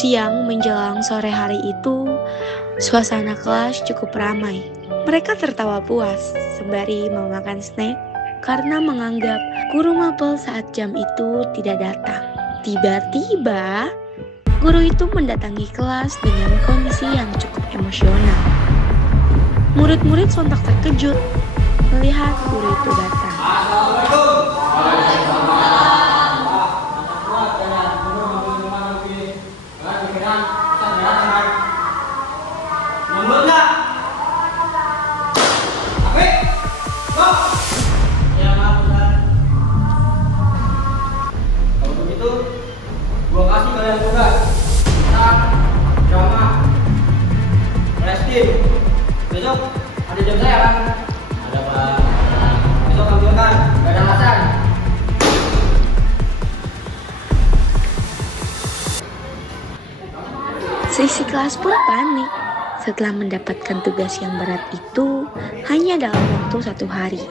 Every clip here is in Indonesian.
Siang menjelang sore hari itu, suasana kelas cukup ramai. Mereka tertawa puas sembari memakan snack karena menganggap guru mapel saat jam itu tidak datang. Tiba-tiba, guru itu mendatangi kelas dengan kondisi yang cukup emosional. Murid-murid sontak terkejut melihat guru itu datang. Gua kasih kalian tugas. Kita drama restim. Besok ada jam saya kan? Ada Pak. Besok ambilkan, gak ada alasan. Seisi kelas pun panik setelah mendapatkan tugas yang berat itu hanya dalam waktu 1 hari.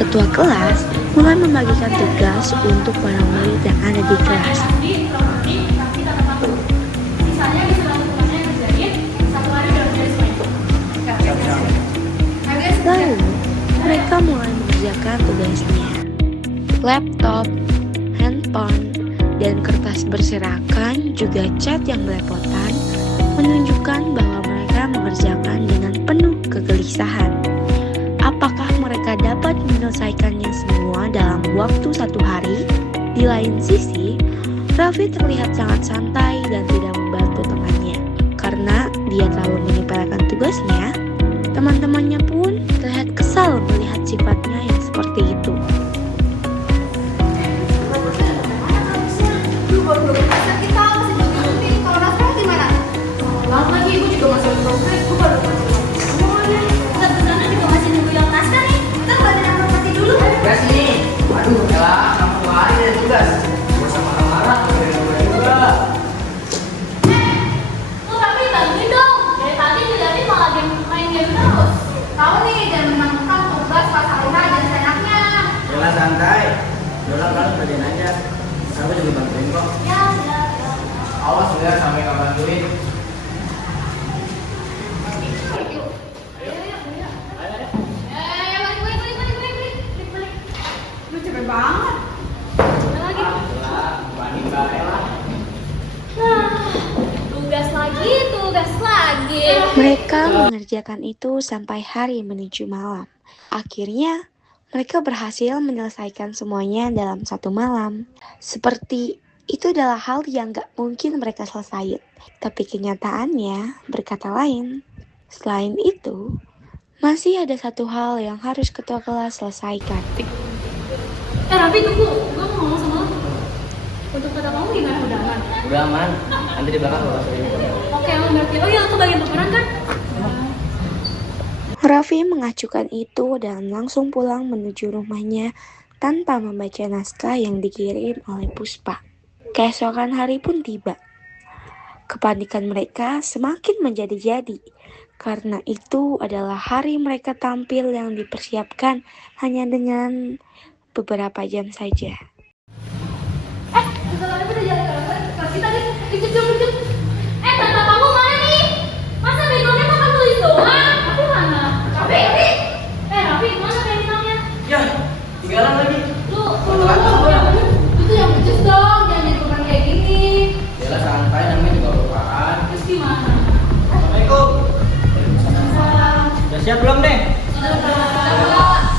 Ketua kelas mulai membagikan tugas untuk para murid yang ada di kelas. Lalu, mereka mulai mengerjakan tugasnya. Laptop, handphone, dan kertas berserakan juga cat yang belepotan menunjukkan bahwa mereka mengerjakan dengan penuh kegelisahan. Apakah mereka dapat menyelesaikannya semua dalam waktu 1 hari? Di lain sisi, Raffi terlihat sangat santai dan tidak membantu temannya. Karena dia terlalu menyepelekan tugasnya, teman-temannya pun terlihat kesal melihat sifatnya yang seperti itu. Lagi ibu juga masih progres, gue baru kita kesana juga masih nunggu yang naskah nih. Kita baca yang properti dulu. Tugas nih. Aduh, elah, kamu hari dari tugas. Gua sama marah, dari juga. Lu tapi bantuin dong. Dari tadi dilihatin malah main game terus. Tahu nih, jangan menang-menang tugas pas Alina dan senaknya. Elah santai. Dolar kalian kerjain aja. Aku juga bantuin kok. Ya, sudah. Awas ya sampai nggak bantuin. Lu cepet banget. Udah lagi. Tugas lagi. Mereka mengerjakan itu sampai hari menuju malam. Akhirnya, mereka berhasil menyelesaikan semuanya dalam 1 malam. Seperti itu adalah hal yang gak mungkin mereka selesai. Tapi kenyataannya berkata lain. Selain itu, masih ada 1 hal yang harus ketua kelas selesaikan. Raffi tunggu, gue mau ngomong sama lo. Untuk kata kamu gimana, udah aman? Udah aman. Nanti di belakang gua kasih info. Oke, aman berarti. Oh iya, aku bagian pemeran kan? Raffi mengacukan itu dan langsung pulang menuju rumahnya tanpa membaca naskah yang dikirim oleh Puspa. Keesokan hari pun tiba. Kepanikan mereka semakin menjadi-jadi, karena itu adalah hari mereka tampil yang dipersiapkan hanya dengan beberapa jam saja. Setelah itu udah jalan kalau kita nih, ikut. Tante kamu mana nih? Masa begonya makan tulis doang? Tapi mana? Raffi! Raffi, mana pensilnya? Ya, tinggalan lagi. Lu itu yang becus dong, jangan jadi beban kayak gini. Yalah santai, namanya juga kelupaan. Terus gimana? Assalamualaikum. Udah siap belum deh? Sudah.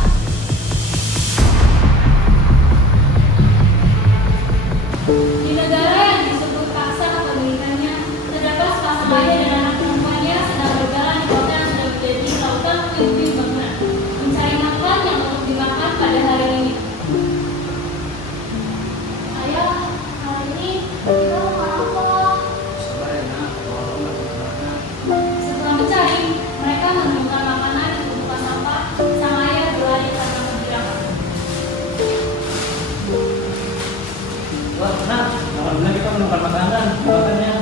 Di negara yang disebut paksa kepemilikannya, terdapat sepasang ayah dan anak perempuannya sedang berjalan di kota yang sudah menjadi lautan puing-puing bangunan, mencari makan yang untuk dimakan pada hari ini. Ayah, hari ini kita mau apa? Sabar ya nak, kalau nggak kemana-mana. Setelah mencari, mereka menemukan makanan di tumpukan sampah. Sang ayah berlari karena menjelang. Wah, nak, alhamdulillah kita menemukan makanan. Makannya.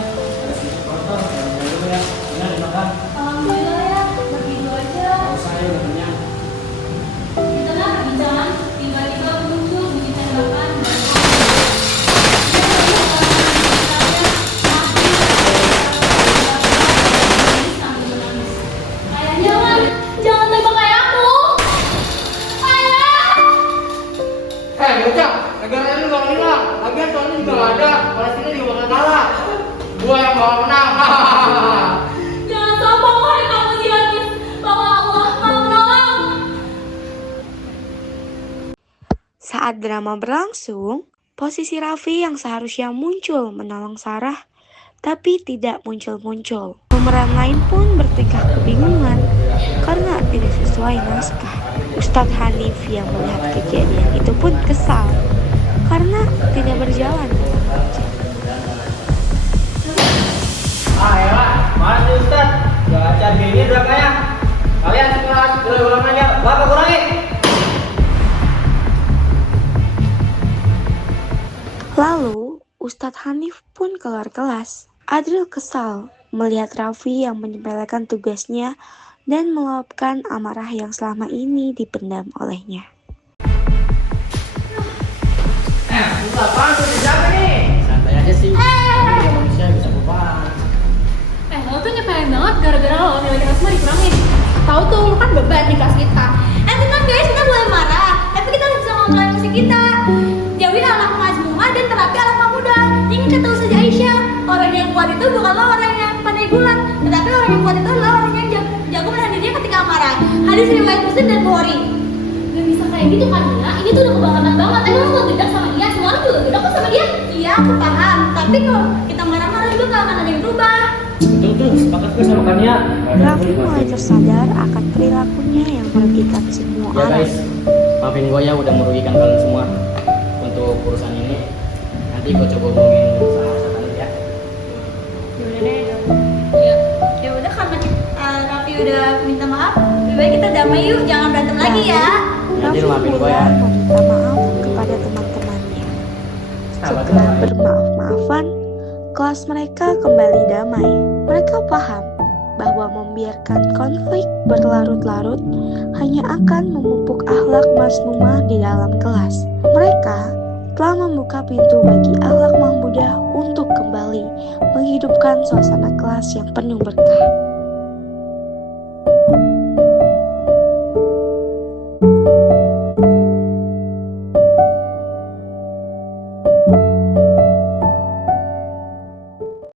gua yang bakal menang. Jangan sombong, wahai kamu Zionis, bahwa Allah mau menolong. Saat drama berlangsung, posisi Raffi yang seharusnya muncul menolong Sarah, tapi tidak muncul-muncul. Pemeran lain pun bertingkah kebingungan karena tidak sesuai naskah. Ustadz Hanif yang melihat kejadian itu pun kesal karena tidak berjalan dengan lancar. Ya, mana sih Ustaz? Udah ajar gini dramanya. Kalian sekelas, ulang aja. Bapak kurangi. Lalu, Ustadz Hanif pun keluar kelas. Adril kesal melihat Raffi yang menyepelekan tugasnya dan meluapkan amarah yang selama ini dipendam olehnya. Buka apaan tuh? Siapa nih? Santai aja sih. Ini manusia bisa berubah. Lo tuh nyepelin banget gara-gara lo nilai kita semua dikurangin. Tahu tuh, lo kan beban di kelas kita. Tenang guys, kita boleh marah, tapi kita harus bisa ngomongin emosi kita. Jauhin anak majmumah dan terapi anak muda. Ingat kata Ustazah Aisyah, orang yang kuat itu bukanlah orang yang pandai gulat, tetapi orang yang kuat itu adalah orang yang jago menahan dirinya ketika amarah. Hadis riwayat Muslim dan Bukhari. Gak bisa kayak gitu kan, Mila? Ini tuh udah kebangetan banget. Emang lo gak gedak sama dia? Semua orang juga gedak kok sama dia. Iya, aku paham. Tapi kalau kita marah-marah juga gak akan ada yang berubah. Betul tuh, sepakat gue sama Kania. Raffi mulai tersadar akan perilakunya yang merugikan semua Ya orang. guys, maafin gue ya udah merugikan kalian semua. Untuk urusan ini, nanti gue coba hubungin sama kalian ya. Yaudah deh, ya udah karena Raffi udah minta maaf, lebih baik kita damai yuk, jangan berantem lagi ya. Nanti Raffi lu maafin gue ya. pulang meminta maaf kepada teman-temannya. Setelah bermaaf-maafan, kelas mereka kembali damai. Mereka paham bahwa membiarkan konflik berlarut-larut hanya akan memupuk akhlak mazmumah di dalam kelas. Mereka telah membuka pintu bagi akhlak mahmudah untuk kembali menghidupkan suasana kelas yang penuh berkah.